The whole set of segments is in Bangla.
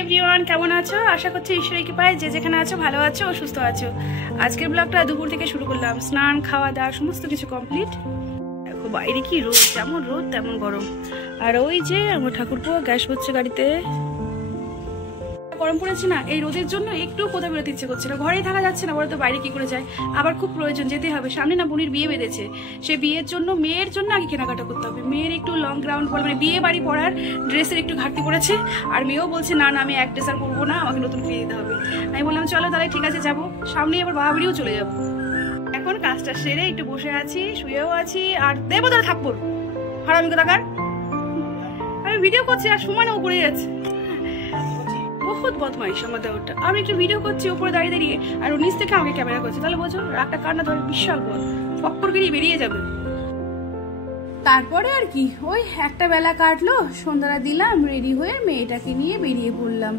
এভরিওয়ান, কেমন আছো? আশা করছি ঈশ্বরের কৃপায় যে যেখানে আছো ভালো আছো ও সুস্থ আছো। আজকের ব্লগটা দুপুর থেকে শুরু করলাম। স্নান, খাওয়া দাওয়া সমস্ত কিছু কমপ্লিট। দেখো বাইরে কি রোদ, যেমন রোদ তেমন গরম। আর ওই যে আমার ঠাকুরপো গ্যাস হচ্ছে গাড়িতে। গরম পড়েছে না, এই রোদের জন্য একটু কোথাও বেরোতে ইচ্ছে করছে না, ঘরেই থাকা যাচ্ছে না, বলে তো বাইরে কি করে যায়। আবার খুব প্রয়োজন, যেতে হবে। সামনে না বোনের বিয়ে বেঁধেছে, সে বিয়ের জন্য মেয়ের জন্য আগে কেনাকাটা করতে হবে। মেয়ের একটু লং গ্রাউন্ড বল মানে বিয়ে বাড়ি পড়ার ড্রেসের একটু ঘাটতি পড়েছে। আর মেয়েও বলছে না না আমি এক ড্রেস আর করবো না, আমাকে নতুন কিনে দিতে হবে। আমি বললাম চলো তাহলে ঠিক আছে যাবো, সামনে আবার বাবা বাড়িও চলে যাবো। এখন কাজটা সেরে একটু বসে আছি, শুয়েও আছি। আর দেবো তাহলে থাকবো হারামি কোথাকার, আমি ভিডিও করছি আর সময় না উপরে যাচ্ছে। বহুত বদমাইশ আমার দেওয়ারটা। আমি একটু ভিডিও করছি উপরে দাঁড়িয়ে দাঁড়িয়ে, আর ও নিচ থেকে আমাকে ক্যামেরা করছে। তাহলে বোঝো রাগটা কান্না ধরে বিশাল পথ ফক্কর গিয়ে বেরিয়ে যাবে। তারপরে আর কি, ওই একটা বেলা কাটলো, সন্ধ্যাটা দিলাম, রেডি হয়ে মেয়েটাকে নিয়ে বেরিয়ে পড়লাম।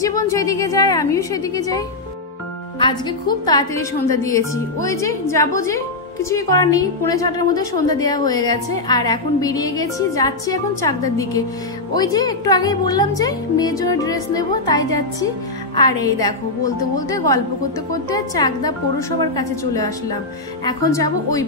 জীবন যেদিকে যায় আমিও সেদিকে যাই। আজকে খুব তাড়াতাড়ি সন্ধ্যা দিয়েছি। ওই যে যাবো, যে কিছুই করার নেই, 6:45-র মধ্যে সন্ধ্যা দেওয়া হয়ে গেছে। আর এখন বেরিয়ে গেছি, যাচ্ছি এখন চাকদার দিকে। ওই যে একটু আগেই বললাম যে মেয়ের জন্য ড্রেস নেব, তাই যাচ্ছি। আর এই দেখো বলতে বলতে গল্প করতে করতে চাকদা পৌরসভার কাছে চলে আসলাম। এখন যাব ওই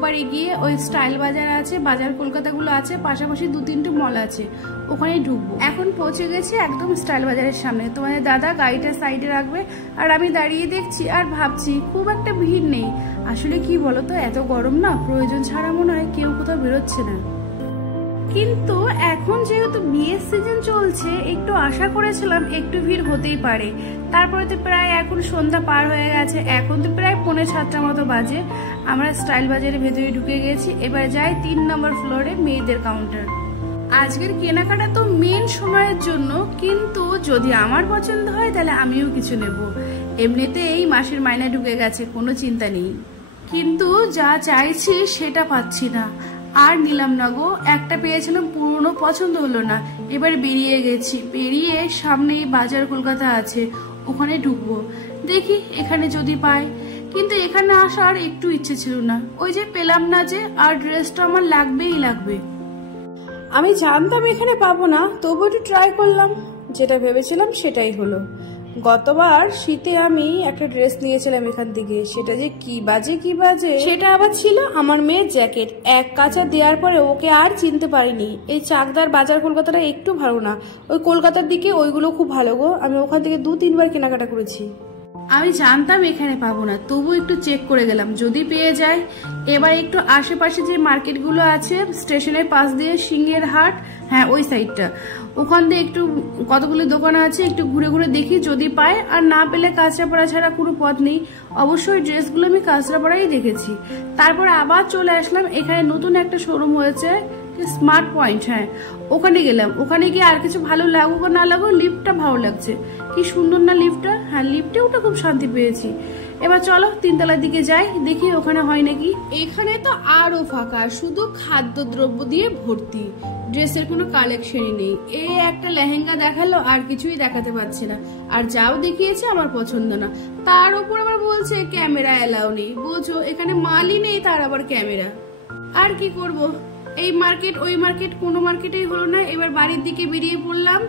পাড়ে গিয়ে ওই স্টাইল বাজার আছে, বাজার কলকাতাগুলো আছে, পাশাপাশি 2-3টে মল আছে, ওখানে ঢুকবো। এখন পৌঁছে গেছি একদম স্টাইল বাজারের সামনে। তোমাদের দাদা গাড়িটা সাইডে রাখবে, আর আমি দাঁড়িয়ে দেখছি আর ভাবছি খুব একটা ভিড় নেই। আসলে কি বলতো, এত গরম না, প্রয়োজন ছাড়া মনে হয় কেউ কোথাও বেরোচ্ছে না। কিন্তু এখন যেহেতু বিয়ের সিজন চলছে, একটু আশা করেছিলাম একটু ভিড় হতেই পারে। তারপরে তো প্রায় এখন সন্ধ্যা পার হয়ে গেছে, এখন তো প্রায় 6:45 মতো বাজে। আমরা স্টাইল বাজারের ভেতরে ঢুকে গেছি। এবার যাই 3 নম্বর ফ্লোরে মেয়েদের কাউন্টার। আজকের কেনাকাটা তো মেন সময়ের জন্য, কিন্তু যদি আমার পছন্দ হয় তাহলে আমিও কিছু নেব। এমনিতে এই মাসের মাইনা ঢুকে গেছে, কোনো চিন্তা নেই। কিন্তু যা চাইছি সেটা পাচ্ছি না, আর নিলাম না গো। একটা পেয়েছিলাম, পুরনো পছন্দ হলো না। এবার বেরিয়ে গেছি, বেরিয়ে সামনে বাজার কলকাতা আছে, ওখানে ঢুকবো। দেখি এখানে যদি পাই। কিন্তু এখানে আসার একটু ইচ্ছে ছিল না, ওই যে পেলাম না যে, আর ড্রেসটা আমার লাগবেই লাগবে। আমি জানতাম এখানে পাবো না, তবু একটু ট্রাই করলাম। যেটা ভেবেছিলাম সেটাই হলো। গতবার শীতে আমি একটা ড্রেস নিয়েছিলাম এখান থেকে, সেটা যে কি বাজে, সেটা আবার ছিল আমার মেয়ের জ্যাকেট। এক কাঁচা দেওয়ার পরে ওকে আর চিনতে পারিনি। এই চাকদার বাজার কলকাতাটা একটু ভালো না, ওই কলকাতার দিকে ওইগুলো খুব ভালো গো। আমি ওখান থেকে 2-3 বার কেনাকাটা করেছি। আমি জানতাম এখানে পাবো না, তবু একটু চেক করে গেলাম যদি পেয়ে যায়। এবার একটু আশেপাশে যে মার্কেটগুলো আছে স্টেশনের পাশ দিয়ে, সিংহের হাট, হ্যাঁ ওই সাইডটা, ওখান দিয়ে একটু কতগুলো দোকান আছে, একটু ঘুরে ঘুরে দেখি যদি পায়। আর না পেলে কাঁচরাপাড়া ছাড়া কোনো পথ নেই। অবশ্যই ড্রেসগুলো আমি কাঁচরাপাড়াই দেখেছি। তারপর আবার চলে আসলাম, এখানে নতুন একটা শোরুম হয়েছে স্মার্ট পয়েন্ট, হ্যাঁ ওখানে গেলাম। ওখানে গিয়ে আর কিছু ভালো লাগুক না লাগুক, লিফটটা ভালো লাগছে, কি সুন্দর না লিফটটা। হ্যাঁ লিফটে ওটা খুব শান্তি পেয়েছি। এবার চলো 3 তলার দিকে যাই, দেখি ওখানে হয় নাকি। এখানে তো আরো ফাঁকা, শুধু খাদ্যদ্রব্য দিয়ে ভর্তি, ড্রেসের কোনো কালেকশনই নেই। এই একটা লেহেঙ্গা দেখালো, আর কিছুই দেখাতে পারছে না। আর যাও দেখিয়েছে আমার পছন্দ না, তার উপর আবার বলছে ক্যামেরা এলাও নেই। বোঝো এখানে মালই নেই, তার আবার ক্যামেরা। আর কি করব, এই মার্কেট ওই মার্কেট, কোনো মার্কেটেই হলো না। এবার বাড়ির দিকে বেরিয়ে পড়লাম।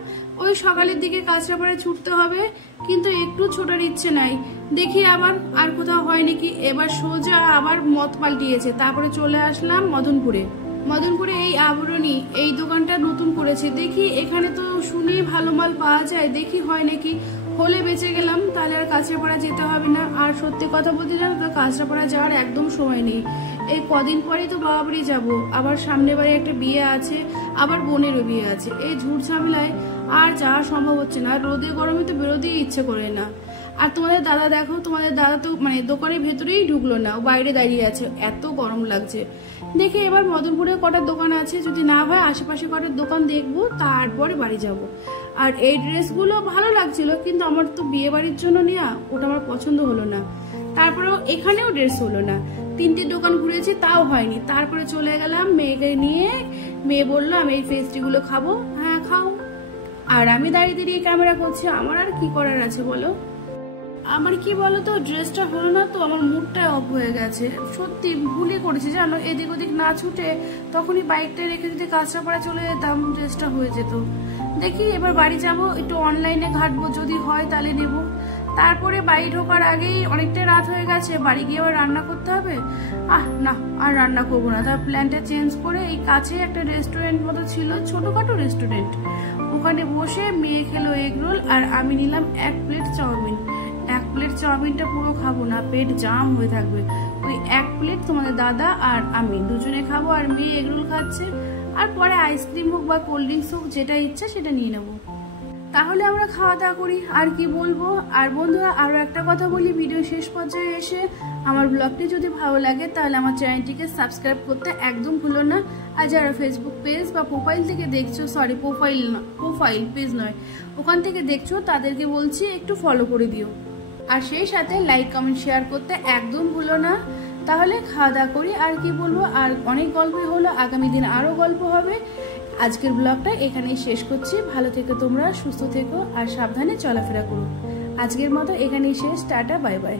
ওই সকালের দিকে কাঁচরাপাড়ায় ছুটতে হবে, কিন্তু একটু ছোটার ইচ্ছে নাই। দেখি আবার আর কোথাও হয় নাকি। এবার সোজা আবার মত পাল্টিয়েছে। তারপরে চলে আসলাম মদনপুরে এই আবরণী, এই দোকানটা নতুন করেছে। দেখি এখানে তো শুনি ভালো মাল পাওয়া যায়, দেখি হয় নাকি। হলে বেঁচে গেলাম, তাহলে আর কাঁচরাপাড়া যেতে হবে না। আর সত্যি কথা বলতে জানো তো, কাঁচরাপাড়া যাওয়ার একদম সময় নেই। এই কদিন পরেই তো বাবা বাড়ি যাবো, আবার সামনে বাড়ি একটা বিয়ে আছে, আবার বোনেরও বিয়ে আছে। এই ঝুট ঝামেলায় আর যাওয়া সম্ভব হচ্ছে না। রোদে গরমে তো বেরোতেই ইচ্ছে করে না। আর তোমাদের দাদা দেখো, তোমাদের দাদা তো মানে দোকানের ভেতরেই ঢুকলো না, ও বাইরে দাঁড়িয়ে আছে, এত গরম লাগছে। দেখে এবার মদনপুরে কটার দোকান আছে, যদি না হয় আশেপাশে কটার দোকান দেখবো, তারপরে বাড়ি যাব। আর এই ড্রেসগুলো ভালো লাগছিল, কিন্তু আমার তো বিয়ে বাড়ির জন্য নেওয়া, ওটা আমার পছন্দ হলো না। তারপরেও এখানেও ড্রেস হলো না, 3টে দোকান ঘুরেছি তাও হয়নি। তারপরে চলে গেলাম মেয়েকে নিয়ে। মেয়ে বললো আমি এই পেস্ট্রিগুলো খাবো, হ্যাঁ খাও। আর আমি দাঁড়িয়ে দাঁড়িয়ে ক্যামেরা করছি, আমার আর কি করার আছে বলো। আমার কি বলতো, ড্রেসটা হলো না তো, আমার মুডটা অফ হয়ে গেছে। সত্যি ভুলই করেছি জানো, এদিক ওদিক না ছুটে তখনই বাইকটা রেখে যদি কাঁচরাপাড়া চলে যেতাম, ড্রেসটা হয়ে যেত। দেখি এবার বাড়ি যাব, একটু অনলাইনে ঘাটবো, যদি হয় তাহলে নেব। তারপরে বাড়ি ঢোকার আগেই অনেকটা রাত হয়ে গেছে, বাড়ি গিয়ে আবার রান্না করতে হবে। না, আর রান্না করবো না। তার প্ল্যানটা চেঞ্জ করে এই কাছে একটা রেস্টুরেন্ট মতো ছিল, ছোটখাটো রেস্টুরেন্ট, ওখানে বসে মেয়ে খেলো এগ রোল আর আমি নিলাম 1 প্লেট চাউমিন। 1 প্লেট চাউমিনটা পুরো খাবো না, পেট জাম হয়ে থাকবে। ওই 1 প্লেট তোমাদের দাদা আর আমি দুজনে খাবো, আর মেয়ে এগ রোল খাচ্ছে। আর পরে আইসক্রিম হোক বা কোল্ড ড্রিঙ্কস হোক, যেটা ইচ্ছা সেটা নিয়ে নেবো। তাহলে আমরা খাওয়া দাওয়া করি, আর কি বলবো। আর বন্ধুরা, আরো একটা কথা বলি, ভিডিও শেষ পর্যায়ে এসে আমার ব্লগটি যদি ভালো লাগে তাহলে আমার চ্যানেলটিকে সাবস্ক্রাইব করতে একদম ভুলো না। আর যারা ফেসবুক পেজ বা প্রোফাইল থেকে দেখছো, সরি প্রোফাইল পেজ নয়, ওখান থেকে দেখছো, তাদেরকে বলছি একটু ফলো করে দিও। আর সেই সাথে লাইক কমেন্ট শেয়ার করতে একদম ভুলো না। তাহলে খাওয়া দাওয়া করি, আর কি বলবো, আর অনেক গল্পই হলো, আগামী দিন আরো গল্প হবে। আজকের ব্লগটা এখানেই শেষ করছি। ভালো থেকো তোমরা, সুস্থ থেকো আর সাবধানে চলাফেরা করো। আজকের মতো এখানেই শেষ, টাটা, বাই বাই।